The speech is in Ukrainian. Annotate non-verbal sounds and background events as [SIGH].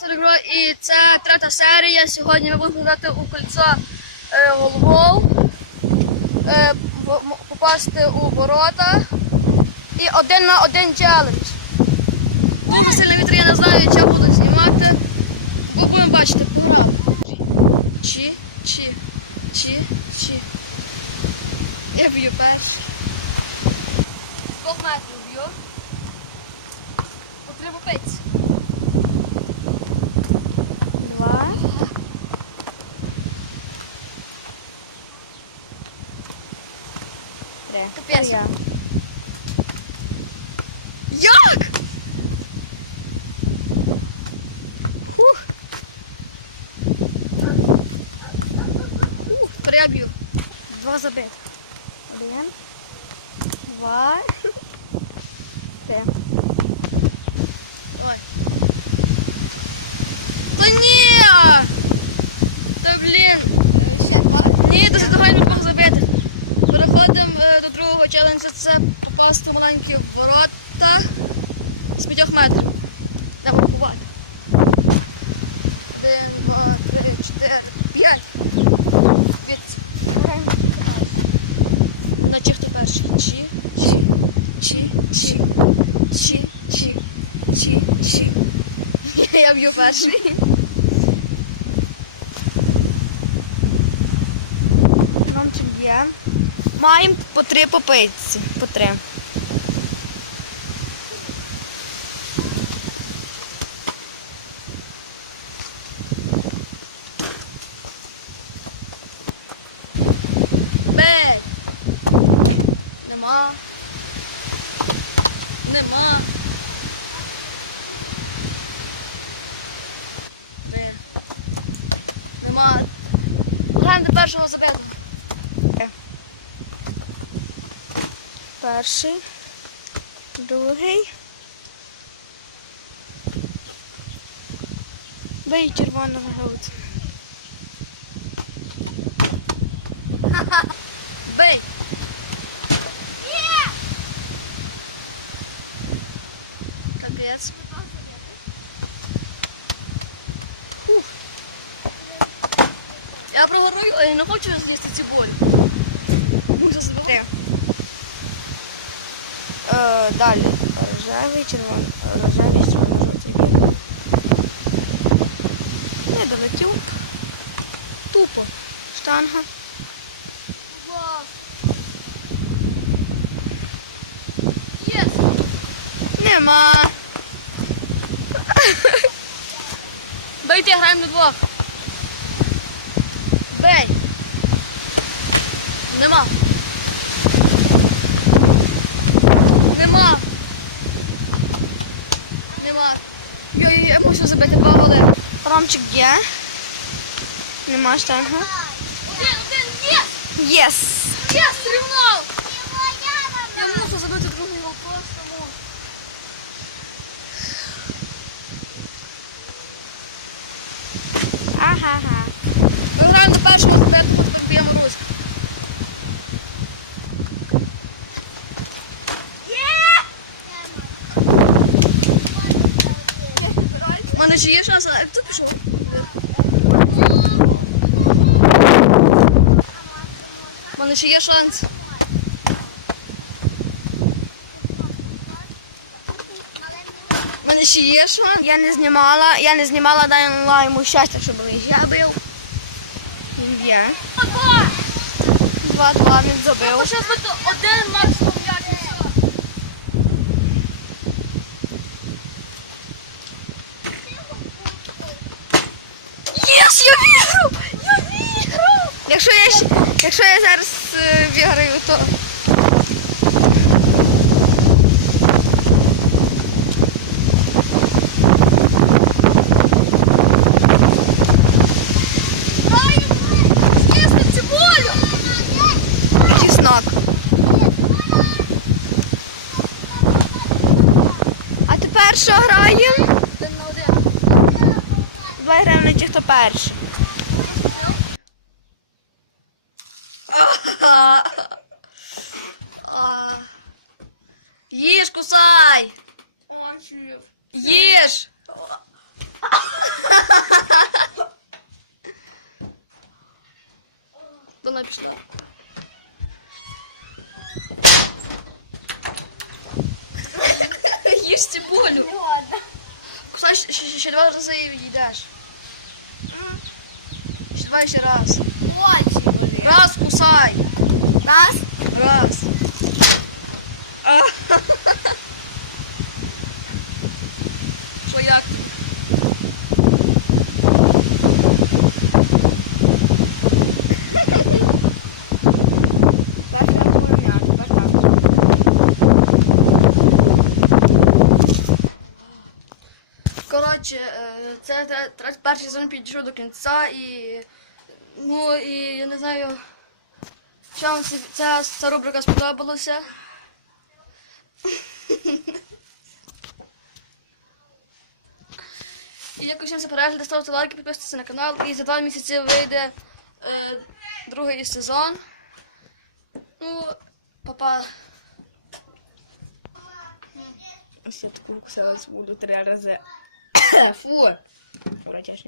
Серебро і це третя серія. Сьогодні ми будемо грати у кольцо е, головол, е, попасти у ворота і один на один челендж. Дуже сильний вітер, я не знаю, чи буду знімати. Бо будемо бачити, пора. Чи, чи, чи, чи. Я б'ю перший. Двох метрів б'ю. Потрібно пити. Два. Три. Капець. Я. Як? Фух. Фух, переб'ю. Два забити. Один. Два. Три. Маленькі ворота з 5 метрів. Треба побувати. Один, два, три, чотири, п'ять. Наче хто перший? Чі, чі, чі, чі, чі, чі, чі. Я б'ю перший. Нам чи б'є. Маємо по три попитці. По три. Бей! Нема. Нема. Бей. Нема. Граємо до першого забитого. Перший. Другий. Бий червоного гауця. Бей! [LAUGHS] Капець. Фух. Я прогорую, а я не хочу з'їсти. Мушу себе Три. Е, далі. Рожевий, червоний. Рожевий, червоно-жовтий. Не долетів. Тупо. Штанга. Єс! Нема. Бейте, граємо на двох. Нема. Нема. Нема. Йой, я мушу забити два голи. Ромчик є. Нема штанга. Один, один, єс! Єс. Єс, рівнав! Я мушу забити другий гол просто. ну. Ага-га. Ми граємо на першому тепер б'ємо ручку. У мене ще є шанс, а хто пішов? У мене ще є шанс. У мене ще є шанс. Я не знімала, я не знімала, дала йому щастя, щоб я бив. Є. Два-два він забив. Один максимум як і все. Єс, я віграв! Я віграв! Якщо я, якщо я зараз е, виграю, то... Що граємо? На граємо на ті, хто перший. Ешь! Вона пішла. Їж цибулю. Кусай ще, ще, ще два рази і їдеш. Ще два ще раз. Очень. Раз кусай. Раз? Раз. Як? Коротше, е, це перший сезон підійшов до кінця і. Ну і я не знаю. Що вам ця, ця рубрика сподобалася? [LAUGHS] І дякую всім за перегляд, ставте лайки, підписуйтесь на канал. І за два місяці вийде е, другий сезон. Ну, папа. Я таку кусалась буду три рази. [COUGHS] Фу. Протяжно.